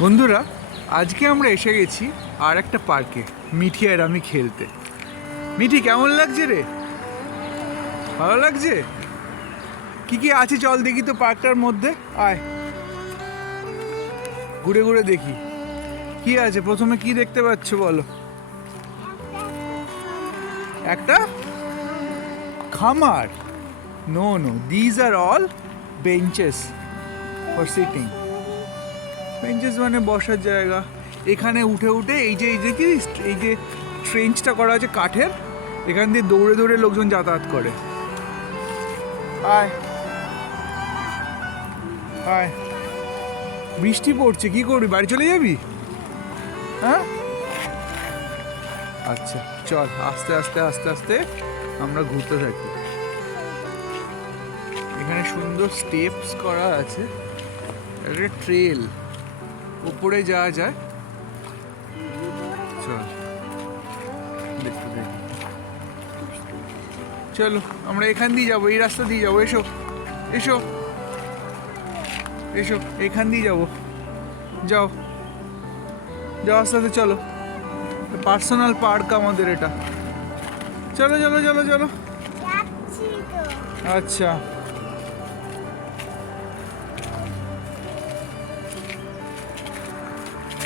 বন্ধুরা, আজকে আমরা এসে গেছি আর একটা পার্কে মিঠি আর আমি খেলতে। মিঠি, কেমন লাগছে রে? ভালো লাগছে? কি কি আছে চল দেখি তো পার্কটার মধ্যে। আয়, ঘুরে ঘুরে দেখি কি আছে। প্রথমে কি দেখতে পাচ্ছ বলো? একটা খামার? No no, these are all benches for sitting. Benches মানে বসার জায়গা। এখানে উঠে উঠে এই যে ট্রেঞ্চটা করা আছে কাঠের, এখান দিয়ে দৌড়ে দৌড়ে লোকজন যাতায়াত করে। আয় আয়, বৃষ্টি পড়ছে, কি করবি? বাড়ি চলে যাবি? হ্যাঁ, আচ্ছা চল, আস্তে আস্তে আস্তে আস্তে আমরা ঘুরতে থাকি। এখানে সুন্দর স্টেপস করা আছে, একটা ট্রেল, উপরে যাওয়া যায়। চল দেখতে দেখি, চলো আমরা এখান দিয়ে যাবো, এই রাস্তা দিয়ে যাবো। এসো এসো এসো, এখান দিয়ে যাবো। যাও যাও আস্তে আস্তে চলো, পার্সোনাল পার্ক আমাদের এটা। চলো চলো চলো চলো। আচ্ছা,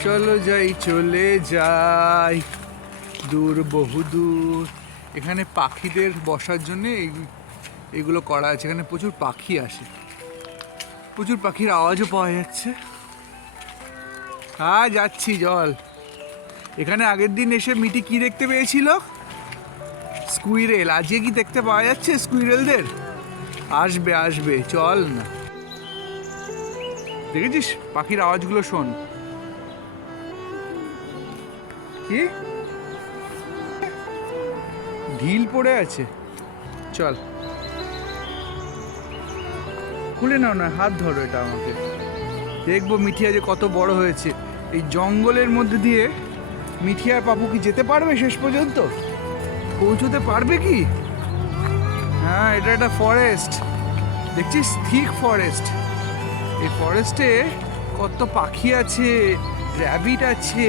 চলো যাই, চলে যাই দূর, বহু দূর। এখানে পাখিদের বসার জন্য এগুলো করা আছে। এখানে প্রচুর পাখি আসে, প্রচুর পাখির আওয়াজও পাওয়া যাচ্ছে। হ্যাঁ যাচ্ছি, জল। এখানে আগের দিন এসে মিটি কি দেখতে পেয়েছিল? স্কুইরেল। আজকে কি দেখতে পাওয়া যাচ্ছে স্কুইরেলদের? আসবে আসবে, চল না। দেখেছিস পাখির আওয়াজগুলো? শোন। কি ঢিল পড়ে আছে? চল খুলে নাও না, হাত ধরো এটা আমাকে। দেখবো মিঠি আজ কত বড় হয়েছে। এই জঙ্গলের মধ্যে দিয়ে মিঠি আর পাপু কি যেতে পারবে শেষ পর্যন্ত? পৌঁছতে পারবে কি? হ্যাঁ, এটা একটা ফরেস্ট, দেখছিস? Thick forest. এই ফরেস্টে কত পাখি আছে, র্যাবিট আছে,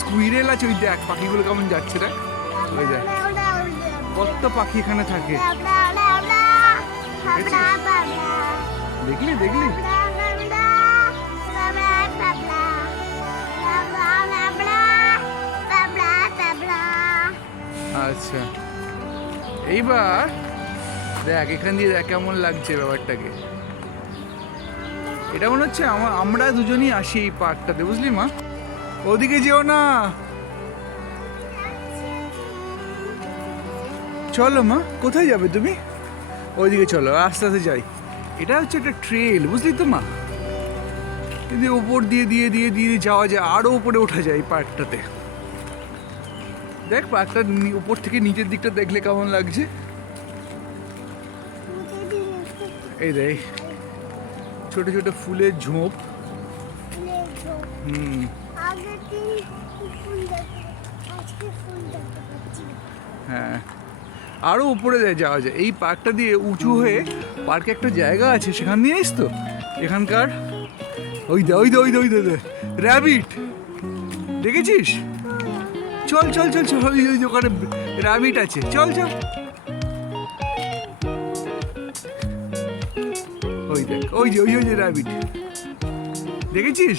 স্কুইরেল আছে। ওই দেখ পাখিগুলো কেমন যাচ্ছে, দেখ ওই দেখ, কত পাখি এখানে থাকে। দেখলি দেখলি? আচ্ছা, এইবার দেখ এখান দিয়ে দেখ কেমন লাগছে ব্যাপারটাকে। এটা মনে হচ্ছে আমরা দুজনই আসি এই পার্কটাতে, বুঝলি মা? ওদিকে যেও না। চলো মা, কোথায় যাবে তুমি? ওইদিকে চলো, আস্তে আস্তে যাই। এটা হচ্ছে একটা ট্রেল, বুঝলি তো মা? কিন্তু উপর দিয়ে দিয়ে দিয়ে দিয়ে যাওয়া যায়, আরো উপরে ওঠা যায় এই পার্কটাতে। দেখ পার্কটা উপর থেকে নিচের দিকটা দেখলে কেমন লাগছে। এই দেখ ছোট ছোট ফুলের ঝোপ। হ্যাঁ, আরো উপরে যাওয়া যায় এই পার্কটা দিয়ে। উঁচু হয়ে পার্কে একটা জায়গা আছে, সেখান দিয়ে নিস তো। এখানকার ওই দে ওই দে ওই দে ওই দে র্যাবিট, দেখেছিস? চল চল চল চল, ওই দোকানে র্যাবিট আছে, চল চল। ওই দেখ, ওই যে ওই যে র্যাবিট, দেখেছিস?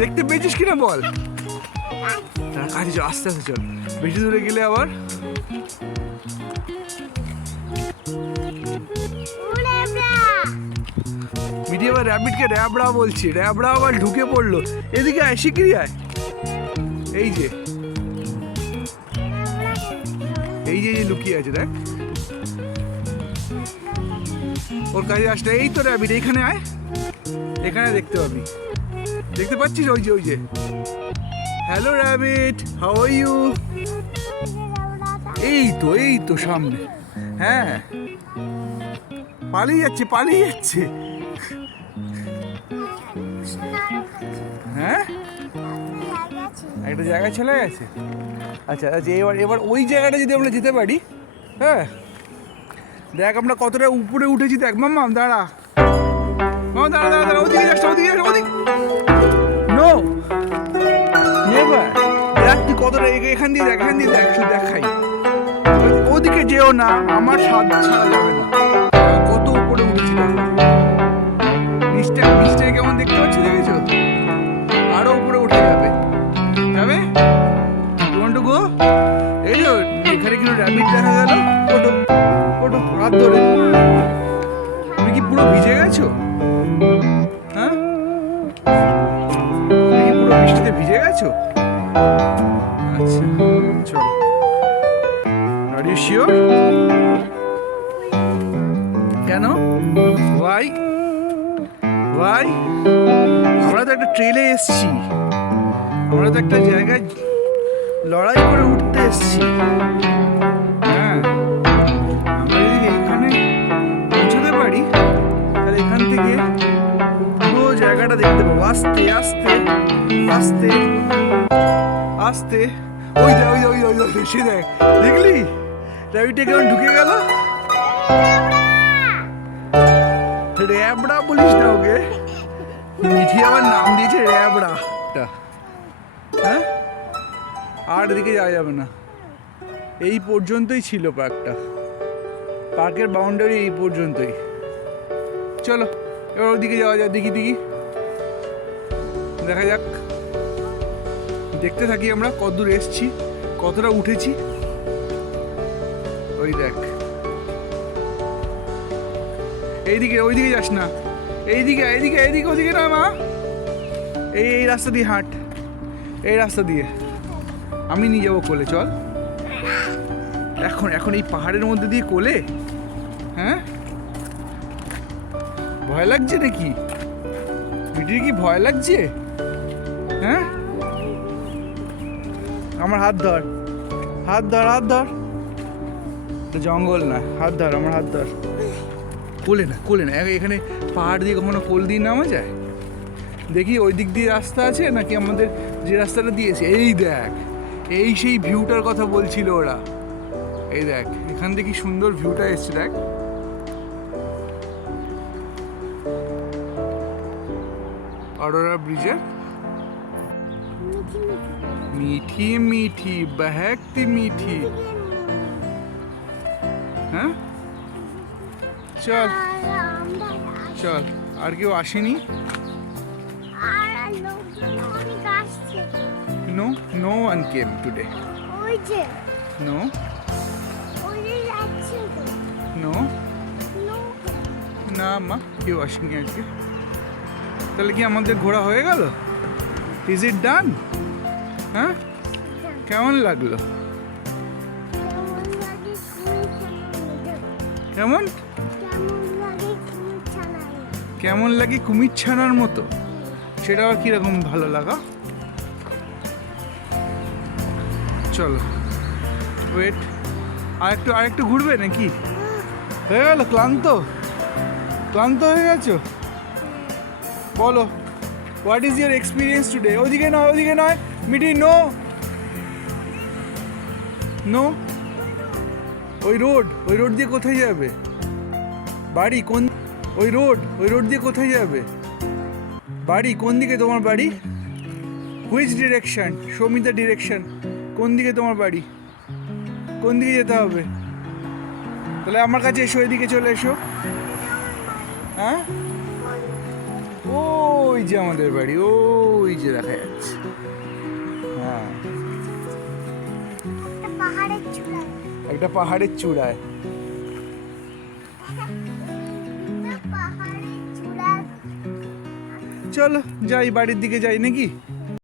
দেখতে পেয়েছিস কিনা বল? তার কাছে চল, আস্তে আস্তে চল, বেশি দূরে গেলে আবার। মিডিয়া আবার র্যাবিটকে র্যাবড়া বলছি, র্যাবড়া আবার ঢুকে পড়লো। এদিকে আয়, শিগগিরি আয়। এই যে এই যে লুকিয়ে আছে, দেখ ওর কাছে আসলে। এই তো র্যাবিট, এইখানে আয়, এখানে দেখতে পাবি। দেখতে পাচ্ছিস? ওই যে ওই যে। Hello rabbit, how are you? এই তো সামনে। হ্যাঁ, পালিয়ে যাচ্ছে পালিয়ে যাচ্ছে। হ্যাঁ, একটা জায়গায় চলে গেছে। আচ্ছা আচ্ছা, এবার ওই জায়গাটা যদি আমরা যেতে পারি। হ্যাঁ, দেখ আমরা কতটা উপরে উঠেছি, দেখ। মাম্মা দাঁড়া, মামা দাঁড়া দাঁড়া দাঁড়া, ওদিকে যাস, ওদিকে যাস। ওদিকে নো নেভার। দেখ তুই কতটা এখান দিয়ে দেখ, এখান দিয়ে দেখ, শুধু দেখাই। ওদিকে যেও না, আমার স্বাদ ছাড়া যাবে না। কত উপরে উঠেছি দেখো, নিচটাকে কেমন দেখতে পাচ্ছি, দেখেছো? আরো উপরে উঠে যাবে, যাবে। You want to go? এই যে এখানে কিন্তু র্যাবিট দেখা গেল। ওটো ওটো, হাত ধরে। তুমি কি পুরো ভিজে গেছো? হ্যাঁ, তুমি কি পুরো বৃষ্টিতে ভিজে গেছো? আচ্ছা চলো। Are you sure? কেন? Why why? আমরা তো একটা ট্রেলে এসছি, আমরা তো একটা জায়গায় লড়াই করে উঠতে এসছি। হ্যাঁ, আমরা যদি এখানে পৌঁছতে পারি তাহলে এখান থেকে পুরো জায়গাটা দেখতে পাবো। আস্তে আস্তে আস্তে আস্তে। ওই দেখ, ওই ওই ওই ওই সে দেখ, দেখলি র্যাবিটটা কেমন ঢুকে গেল। র্যাবড়া বলিস না ওকে, মিঠি আবার নাম দিয়েছে র্যাবড়া। হ্যাঁ, আর দিকে যাওয়া যাবে না, এই পর্যন্তই ছিল পার্কটা। পার্কের বাউন্ডারি এই পর্যন্তই। চলো এবার ওদিকে যাওয়া যাক, দেখি দেখি, দেখা যাক। দেখতে থাকি আমরা কতদূর এসছি, কতটা উঠেছি। ওই দেখ, এইদিকে, ওইদিকে যাস না, এইদিকে এইদিকে এইদিকে, ওদিকে না মা, এই রাস্তা দিয়ে হাঁট, এই রাস্তা দিয়ে। আমি নিয়ে যাবো কোলে, চল। এখন এই পাহাড়ের মধ্যে দিয়ে কোলে? হ্যাঁ, ভয় লাগছে নাকি? মিটির কি ভয় লাগছে? হ্যাঁ, আমার হাত ধর, হাত ধর, হাত ধর। জঙ্গল না, হাত ধর, আমার হাত ধর। কোলে না, কোলে না, এখানে পাহাড় দিয়ে কখনো কোল দিয়ে নামা যায়? দেখি ওই দিক দিয়ে রাস্তা আছে নাকি আমাদের যে রাস্তাটা দিয়েছে। এই দেখ, এই সেই ভিউটার কথা বলছিল ওরা। এই দেখ, এখান থেকে কি সুন্দর ভিউটা এসছে, দেখ। অরোরা ব্রিজে মিঠি মিঠি বহকতি মিঠি। হ্যাঁ চল চল, আর কেউ আসেনি? No, no one came today. No. No. না মা, কেউ আসেনি আজকে। তাহলে কি আমাদের ঘোরা হয়ে গেল? ইজ ইট ডান? হ্যাঁ, কেমন লাগলো? কেমন কেমন লাগে? কুমির ছানার মতো। সেটা আবার কিরকম ভালো লাগা? চলো ওয়েট, আরেকটু ঘুরবে নাকি? হয়ে গেল? ক্লান্ত হয়ে গেছো? বলো, what is your experience today? ওদিকে নয় মিটি, নো নো। ওই রোড দিয়ে কোথায় যাবে? বাড়ি কোন? ওই রোড দিয়ে কোথায় যাবে? বাড়ি কোন দিকে তোমার বাড়ি? Which direction? Show me the direction. কোন দিকে তোমার বাড়ি? কোন দিকে যেতে হবে? তাহলে আমার কাছে এসো, এদিকে চলে এসো। হ্যাঁ, ওই যে আমাদের বাড়ি, ওই যে দেখা যাচ্ছে। হ্যাঁ, একটা পাহাড়ের চূড়ায়। চলো যাই, বাড়ির দিকে যাই নাকি?